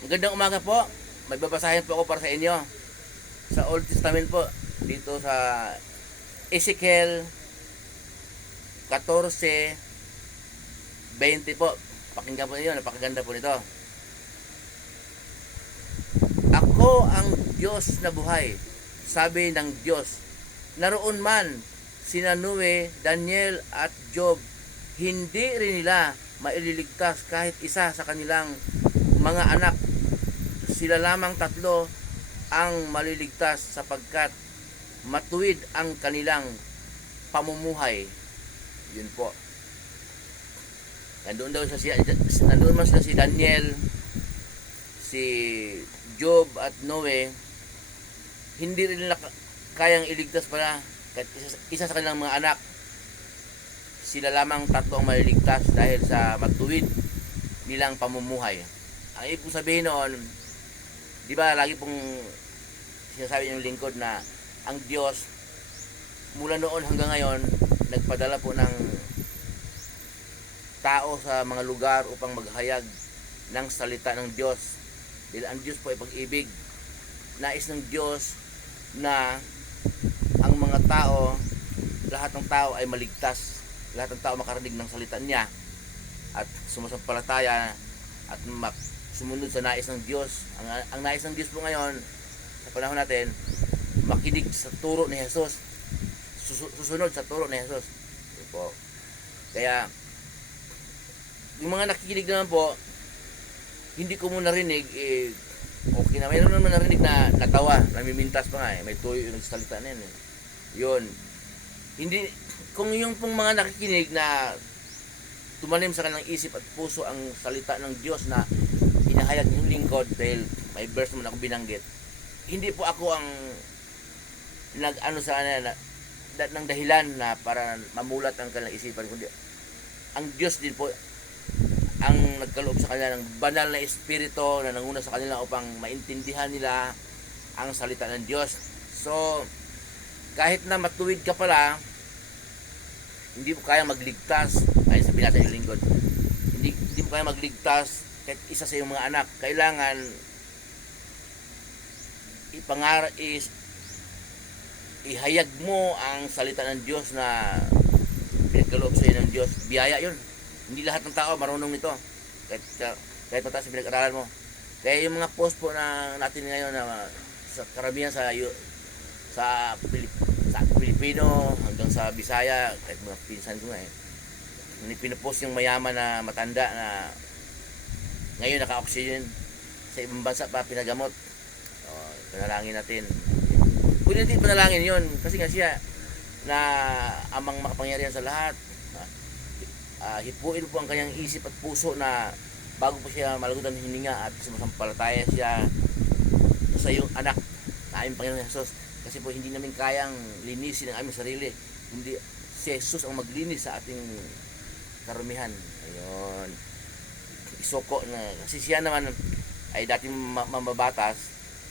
Magandang umaga po. May babasahin po ako para sa inyo. Sa Old Testament po. Dito sa Ezekiel 14:20 po. Pakinggan po ninyo. Napakaganda po nito. Ako ang Diyos na buhay. Sabi ng Diyos. Naroon man sina Noe, Daniel at Job. Hindi rin nila maililigtas kahit isa sa kanilang mga anak. Sila lamang tatlo ang maliligtas sapagkat matuwid ang kanilang pamumuhay. Yun po. Nandoon man sila si Daniel, si Job at Noe. Hindi rin nila kayang iligtas para kahit isa sa kanilang mga anak. Sila lamang tatlo ang maliligtas dahil sa matuwid nilang pamumuhay. Ang ibig kong sabihin noon, di ba lagi pong sinasabi ng lingkod na ang Diyos mula noon hanggang ngayon nagpadala po ng tao sa mga lugar upang maghayag ng salita ng Diyos. Dahil ang Diyos po ay pag-ibig. Nais ng Diyos na ang mga tao, lahat ng tao ay maligtas. Lahat ng tao makarinig ng salita niya at sumasampalataya at sumunod sa nais ng Diyos. Ang nais ng Diyos po ngayon sa panahon natin, makinig sa turo ni Jesus, susunod sa turo ni Jesus. Po. Kaya yung mga nakikinig naman po, hindi ko mo narinig, okay na. Mayroon naman narinig na natawa, namimintas pa nga may tuyo yung nagsalita na yun Yun. Hindi, kung yung pong mga nakikinig na tumanim sa kanilang isip at puso ang salita ng Diyos na hinahayag yung lingkod, dahil may verse naman ako binanggit, hindi po ako ang nag-ano sa kanila ng dahilan na para mamulat ang kanilang isipan, kundi ang Diyos din po ang nagkaloob sa kanila ng banal na espiritu na nanguna sa kanila upang maintindihan nila ang salita ng Diyos. So kahit na matuwid ka pala, hindi mo kaya magligtas. Ayun sa binasa ng lingkod, hindi mo kaya magligtas kahit isa sa iyong mga anak. Kailangan ihayag mo ang salita ng Diyos na pinagkaloob sa iyo ng Diyos. Biyaya yun. Hindi lahat ng tao marunong nito. Kahit mataas sa pinag-aralan mo. Kaya yung mga post po na natin ngayon na sa karamihan sa Pilipino hanggang sa Bisaya, kahit mga pinsan ko nga pinopost yung mayaman na matanda na ngayon naka-oxygen, sa ibang bansa pa pinagamot. Panalangin natin. Pwede natin panalangin yun kasi nga siya na amang makapangyarihan sa lahat. Hipuin po ang kanyang isip at puso na bago po siya malagutan ng hininga at sumasampalataya siya sa iyong anak na aming Panginoon Jesus. Kasi po hindi namin kayang linisin ang aming sarili, hindi si Jesus ang maglinis sa ating karumihan. Ayun, isoko na kasi siya naman ay dating mamabatas.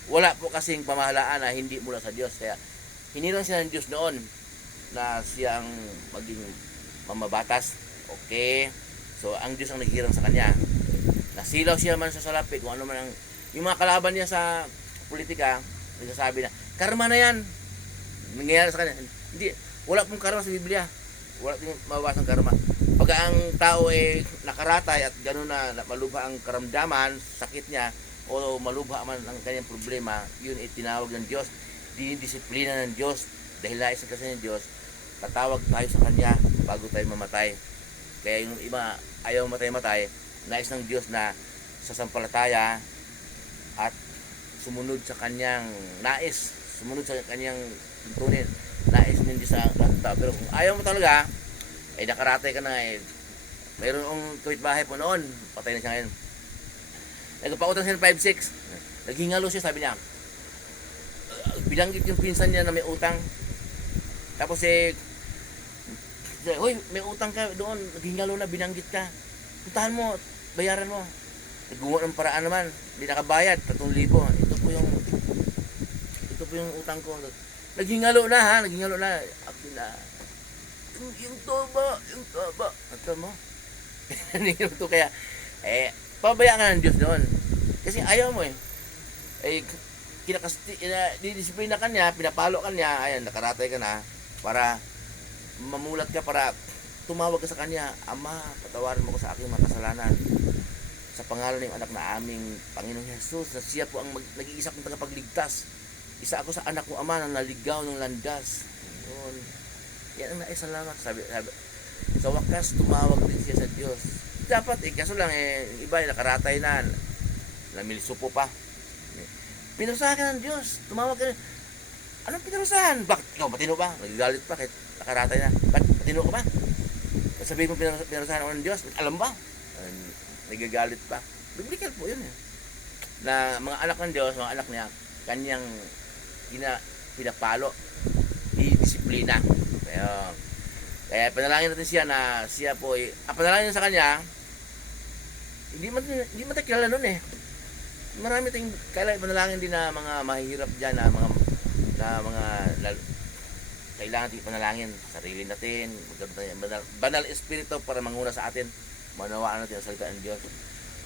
Wala po kasing pamahalaan na hindi mula sa Diyos, kaya hinirang siya ng Diyos noon na siya ang maging mamabatas. Okay, so ang Diyos ang naghirang sa kanya. Nasilaw siya man sa salapi, kung ano man ang yung mga kalaban niya sa politika, nagsasabi na karma na yan nangyayari sa kanya. Hindi, wala pong karma sa Biblia. Wala pong mababasang karma. Pag ang tao nakaratay at gano'n na malubha ang karamdaman, sakit niya, o malubha man ang kanyang problema, yun tinawag ng Diyos, dinidisiplina ng Diyos. Dahil nais kasi ng Diyos, tatawag tayo sa Kanya bago tayo mamatay. Kaya yung iba ayaw matay-matay, nais ng Diyos na sasampalataya at sumunod sa Kanyang nais, sumunod sa Kanyang tuntunin. Nais ng Diyos sa lahat. Pero kung ayaw mo talaga, nakaratay ka na mayroon ang kapitbahay po noon, patay na siya ngayon. Nagpautang siya ng 5-6. Naghingalo siya, sabi niya. Bilanggit yung pinsan niya na may utang. Tapos hoy, may utang ka doon, naghingalo na, binanggit ka. Puntahan mo, bayaran mo. Naggumawa ng paraan naman, hindi nakabayad, 3,000. Ito po yung utang ko. Naghingalo na ha, naghingalo na. Akin na. Yung toba. Ito mo. Kaya, pabayaan ka ng Diyos doon. Kasi ayaw mo eh. Eh, didisiplina ka niya, pinapalo ka niya, ayan, nakaratay ka na, para mamulat ka, para tumawag ka sa kanya, Ama, patawarin mo ko sa aking mga kasalanan. Sa pangalan ng anak na aming Panginoong Jesus, na siya po ang nag-iisa kong tagapagligtas. Isa ako sa anak ko, Ama, na naligaw ng landas. Yun. Yan ang naisalamat. Sabi, sa wakas, tumawag din siya sa Diyos. Dapat kaso lang yung iba nakaratay na, namilisupo pa. Pinurusahan ka ng Diyos, tumawag ka na. Anong pinurusahan? Bakit ikaw matino ba? Nagagalit pa kahit nakaratay na. Bakit matino ka ba? Sabihin mo pinurusahan ako ng Diyos, alam ba? Nagagalit pa. Biblical po yun eh. Na mga anak ng Diyos, mga anak niya, kanyang pinapalo, i-disiplina. Kaya panalangin natin siya na siya po ang panalangin sa kanya, hindi man tayo kilala nun eh. Marami tayong panalangin din na mga mahihirap dyan, na kailangan tayong panalangin sarili natin, banal espiritu para manguna sa atin, manawaan natin ang salita ng Diyos.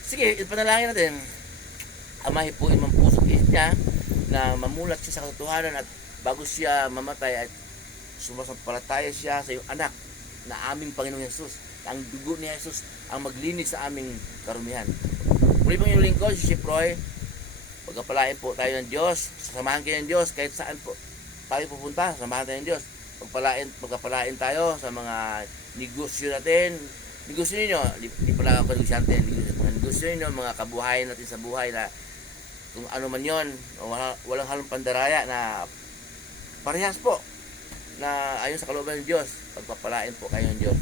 Sige, panalangin natin, Ama, hipuin mo ang puso't isip niya na mamulat siya sa katotohanan, at bago siya mamatay at sumasampalataya siya sa iyong anak na aming Panginoong Jesus. Ang dugo ni Jesus ang maglinis sa aming karumihan. Muli pong yung lingkod, si Chef Roy. Pagkapalain po tayo ng Diyos. Sasamahan kayo ng Diyos kahit saan po tayo pupunta. Samahan tayo ng Diyos. Pagkapalain tayo sa mga negosyo natin. Negosyo ninyo, di pala ako negosyante. Negosyo ninyo, mga kabuhayan natin sa buhay, na kung ano man yon, walang halong pandaraya, na parehas po na ayon sa kalooban ng Diyos. Pagpapalain po kayo ng Diyos.